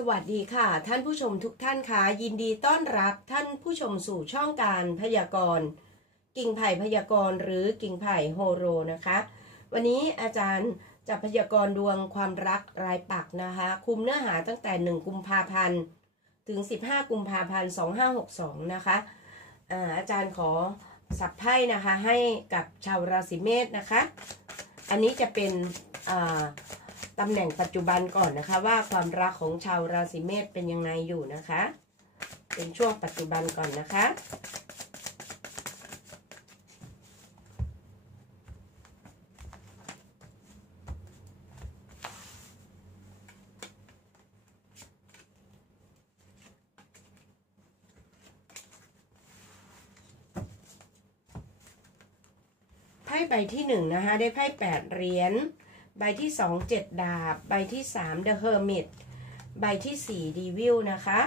สวัสดีค่ะ ท่านผู้ชมทุกท่านค่ะยินดีต้อนรับท่านผู้ชมสู่ช่องการพยากรณ์กิ่งไผ่พยากรณ์หรือกิ่งไผ่โฮโรนะคะ วันนี้อาจารย์จะพยากรณ์ดวงความรักรายปักนะคะ คุมเนื้อหาตั้งแต่ 1 กุมภาพันธ์ถึง 15 กุมภาพันธ์ 2562 นะคะอาอาจารย์ขอสับไพ่นะคะให้กับชาวราศีเมษนะคะ อันนี้จะเป็นอ่า ตำแหน่งปัจจุบันก่อนนะคะ ว่าความรักของชาวราศีเมษเป็นยังไงอยู่นะคะ เป็นช่วงปัจจุบันก่อนนะคะ ไพ่ใบที่หนึ่งนะคะ ได้ไพ่แปดเหรียญ ใบที่สองเจ็ดดาบ ใบที่สามเดอะเฮอร์มิตใบที่สี่ดีวิลนะคะ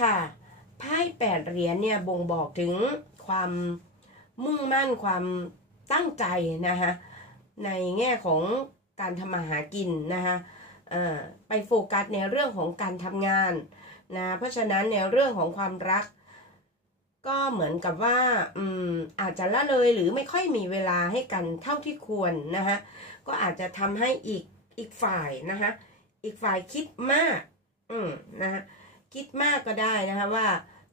ค่ะไพ่แปดเหรียญเนี่ยบ่งบอกถึงความมุ่งมั่นความตั้งใจนะคะในแง่ของการทำมาหากินนะคะไปโฟกัสในเรื่องของการทำงานนะเพราะฉะนั้นในเรื่องของความรัก ก็เหมือนกับว่าอืมอาจจะละเลยหรือไม่ค่อยมีเวลาให้กันเท่าที่ควรนะคะ ก็อาจจะทำให้อีกอีกฝ่ายนะคะอีกฝ่ายคิดมาก อืมนะคะคิดมากก็ได้นะคะว่า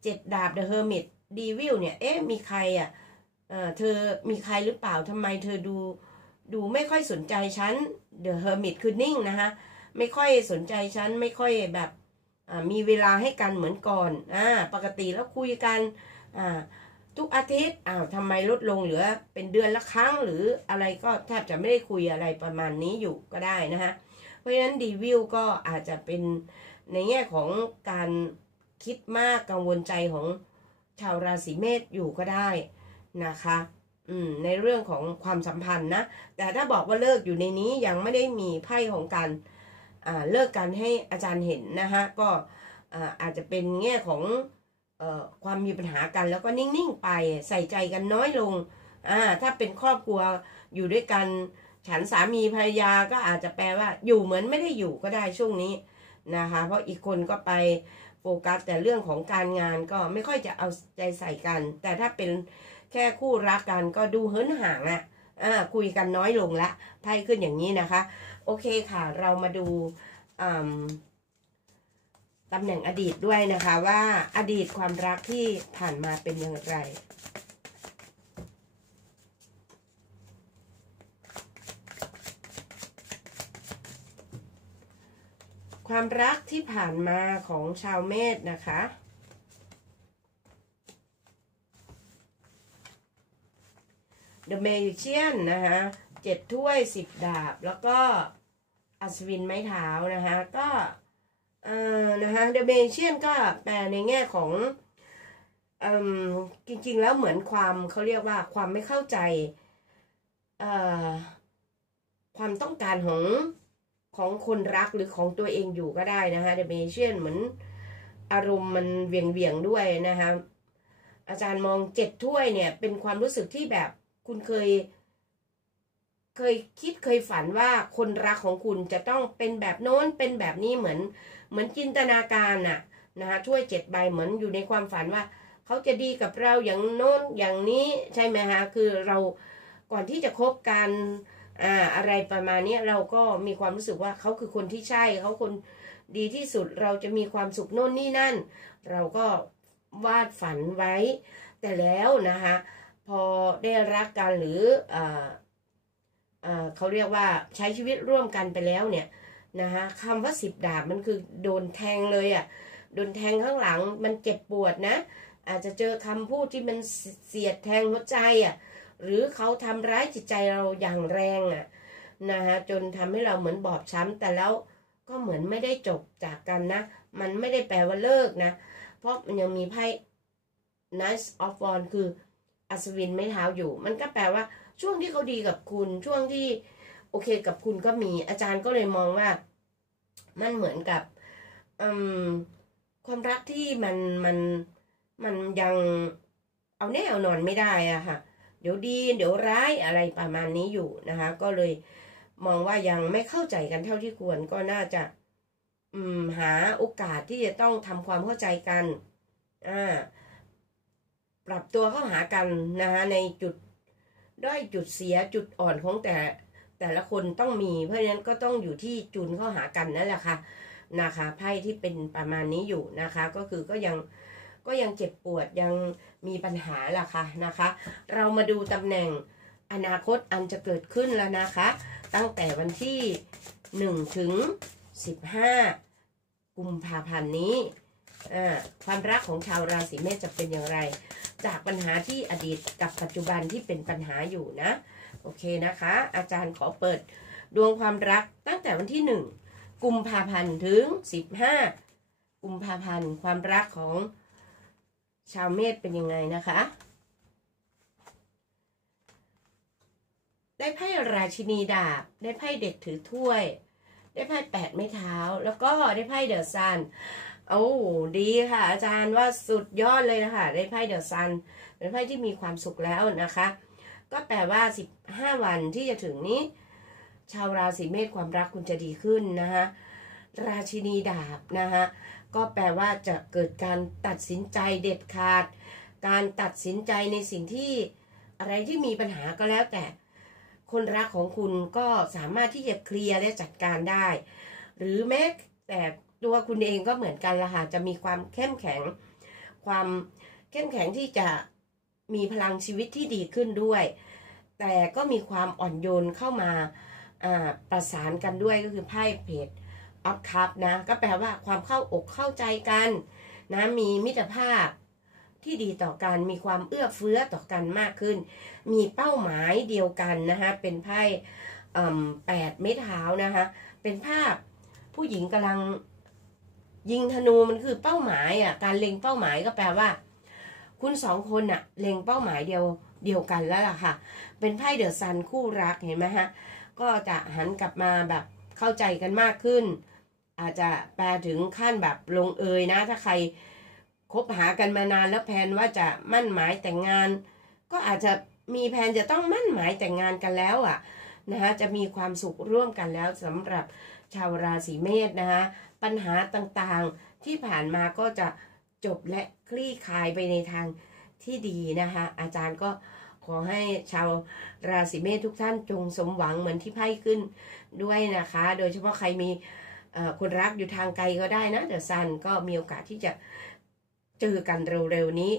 เจ็ดดาบเดอะเฮอร์มิตดีวิลเนี่ย เอ๊ะ มีใครอะเออเธอมีใครหรือเปล่าทำไมเธอดูดูไม่ค่อยสนใจฉันเดอะเฮอร์มิตคือนิ่งนะคะไม่ค่อยสนใจฉันไม่ค่อยแบบมีเวลาให้กันเหมือนก่อนอ่าปกติแล้วคุยกันอ่า ทุกอาทิตย์อ้าวทำไมลดลงเหลือเป็นเดือนละครั้งหรืออะไรก็แทบจะไม่ได้คุยอะไรประมาณนี้อยู่ก็ได้นะคะเพราะฉะนั้นดีวิลก็อาจจะเป็นในแง่ของการคิดมากกังวลใจของชาวราศีเมษอยู่ก็ได้นะคะ อืม ในเรื่องของความสัมพันธ์นะ แต่ถ้าบอกว่าเลิกอยู่ในนี้ยังไม่ได้มีไพ่ของการอ่าเลิกกันให้อาจารย์เห็นนะคะก็อ่าอาจจะเป็นแง่ของ ความมีปัญหากันแล้วก็นิ่งๆไปใส่ใจกันน้อยลงอ่าถ้าเป็นครอบครัวอยู่ด้วยกัน ฉันสามีภรรยาก็อาจจะแปลว่า อยู่เหมือนไม่ได้อยู่ก็ได้ช่วงนี้นะคะ เพราะอีกคนก็ไปโฟกัสแต่เรื่องของการงานก็ไม่ค่อยจะเอาใจใส่กัน แต่ถ้าเป็นแค่คู่รักกันก็ดูเหิรนห่างอะอ่าคุยกันน้อยลงละไพ่ขึ้นอย่างนี้นะคะ โอเคค่ะเรามาดูอืม ตำแหน่งอดีตด้วยนะคะว่าอดีตความรักที่ผ่านมาเป็นอย่างไร ความรักที่ผ่านมาของชาวเมษนะคะ The Magician นะคะเจ็ดถ้วยสิบดาบ แล้วก็อัศวินไม้เท้านะคะก็ เอ่อนะคะ The Magician ก็แปลในแง่ของอืมจริงๆแล้วเหมือนความเขาเรียกว่าความไม่เข้าใจอ่อความต้องการของของคนรักหรือของตัวเองอยู่ก็ได้นะคะ The Magician เหมือนอารมณ์มันเวียงเวียงๆด้วยนะคะอาจารย์มองเจ็ดถ้วยเนี่ย เป็นความรู้สึกที่แบบคุณเคย เคยคิดเคยฝันว่าคนรักของคุณจะต้องเป็นแบบโน้นเป็นแบบนี้เหมือน เหมือนจินตนาการน่ะนะคะถ้วยเจ็ดใบเหมือนอยู่ในความฝันว่า เขาจะดีกับเราอย่างโน้นอย่างนี้ใช่ไหมคะคือเราก่อนที่จะคบกันอ่าอะไรประมาณนี้เราก็มีความรู้สึกว่าเขาคือคนที่ใช่เขาคนดีที่สุดเราจะมีความสุขโน่นนี่นั่น เราก็วาดฝันไว้ แต่แล้วนะคะพอได้รักกันหรืออ่าอ่าเขาเรียกว่าใช้ชีวิตร่วมกันไปแล้วเนี่ย นะคะคำว่าสิบดาบมันคือโดนแทงเลยอะ่ะ โดนแทงข้างหลังมันเจ็บปวดนะ อาจจะเจอคำพูดที่มันเสียดแทงหัวใจอะ่ะ หรือเขาทำร้ายจิตใจเราอย่างแรงอะ่ะนะคะจนทำให้เราเหมือนบอบช้ำแต่แล้วก็เหมือนไม่ได้จบจากกันนะ มันไม่ได้แปลว่าเลิกนะ เพราะมันยังมีไพ่ Nice of w a n d คืออัศวินไม่เท้าอยู่ มันก็แปลว่าช่วงที่เขาดีกับคุณช่วงที่ โอเคกับคุณก็มีอาจารย์ก็เลยมองว่า มันเหมือนกับความรักที่มันมันมันยังเอาแน่เอานอนไม่ได้อะค่ะ เดี๋ยวดีเดี๋ยวร้ายอะไรประมาณนี้อยู่นะคะ ก็เลยมองว่ายังไม่เข้าใจกันเท่าที่ควรก็น่าจะ อืมหาโอกาสที่จะต้องทำความเข้าใจกันอ่าปรับตัวเข้าหากันนะคะในจุดด้อยจุดเสียจุดอ่อนของแต่ แต่ละคนต้องมีเพราะฉะนั้นก็ต้องอยู่ที่จุนเข้าหากันนั่นแหละค่ะนะคะไพ่ที่เป็นประมาณนี้อยู่นะคะ ก็คือก็ยังก็ยังเจ็บปวดยังมีปัญหาล่ะค่ะนะคะ เรามาดูตำแหน่งอนาคตอันจะเกิดขึ้นแล้วนะคะ ตั้งแต่วันที่ 1 ถึง 15 กุมภาพันธ์นี้ความรักของชาวราศีเมษจะเป็นอย่างไร จากปัญหาที่อดีตกับปัจจุบันที่เป็นปัญหาอยู่นะ โอเคนะคะ อาจารย์ขอเปิดดวงความรักตั้งแต่วันที่ 1 กุมภาพันธ์ถึง 15 กุมภาพันธ์ความรักของชาวเมษเป็นยังไงนะคะ ได้ไพ่ราชินีดาบ ได้ไพ่เด็กถือถ้วย ได้ไพ่แปดไม้เท้า แล้วก็ได้ไพ่เดอะซันโอ้ดีค่ะ อาจารย์ว่าสุดยอดเลยนะคะได้ไพ่เดอะซันเป็นไพ่ที่มีความสุขแล้วนะคะ ก็แปลว่า 15 วันที่จะถึงนี้ ชาวราศีเมษความรักคุณจะดีขึ้นนะคะราชินีดาบนะคะก็แปลว่าจะเกิดการตัดสินใจเด็ดขาด การตัดสินใจในสิ่งที่อะไรที่มีปัญหาก็แล้วแต่ คนรักของคุณก็สามารถที่จะเคลียร์และจัดการได้ หรือแม้แต่ตัวคุณเองก็เหมือนกันละค่ะจะมีความเข้มแข็ง ความเข้มแข็งที่จะ มีพลังชีวิตที่ดีขึ้นด้วย แต่ก็มีความอ่อนโยนเข้ามาประสานกันด้วยก็คือไพ่เพจออฟคัพนะก็แปลว่าความเข้าอกเข้าใจกันนะมีมิตรภาพที่ดีต่อกันมีความเอื้อเฟื้อต่อกันมากขึ้น มีเป้าหมายเดียวกันนะคะเป็นไพ่แปดเม็ดเท้านะคะเป็นภาพผู้หญิงกำลังยิงธนูมันคือเป้าหมายอะการเล็งเป้าหมายก็แปลว่า คุณสองคนอะเล็งเป้าหมายเดียวเดียวกันแล้วล่ะค่ะ เป็นไพ่เดอะซันคู่รักเห็นไหมฮะ ก็จะหันกลับมาแบบเข้าใจกันมากขึ้น อาจจะแปลถึงขั้นแบบลงเอยนะ ถ้าใครคบหากันมานานแล้วแพนว่าจะมั่นหมายแต่งงาน ก็อาจจะมีแผนจะต้องมั่นหมายแต่งงานกันแล้วอะนะคะจะมีความสุขร่วมกันแล้วสำหรับชาวราศีเมษนะคะปัญหาต่างๆที่ผ่านมาก็จะ จบและคลี่คลายไปในทางที่ดีนะคะ อาจารย์ก็ขอให้ชาวราศีเมษทุกท่านจงสมหวังเหมือนที่ไพ่ขึ้นด้วยนะคะ โดยเฉพาะใครมีคนรักอยู่ทางไกลก็ได้นะเดอะซันก็มีโอกาสที่จะเจอกันเร็วๆนี้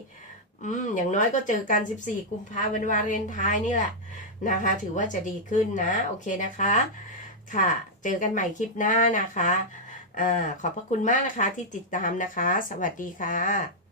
อืมอย่างน้อยก็เจอกัน 14 กุมภาพันธ์วาเลนไทน์นี่แหละนะคะ ถือว่าจะดีขึ้นนะ โอเคนะคะ ค่ะ เจอกันใหม่คลิปหน้านะคะ ขอบพระคุณมากนะคะที่ติดตามนะคะ สวัสดีค่ะ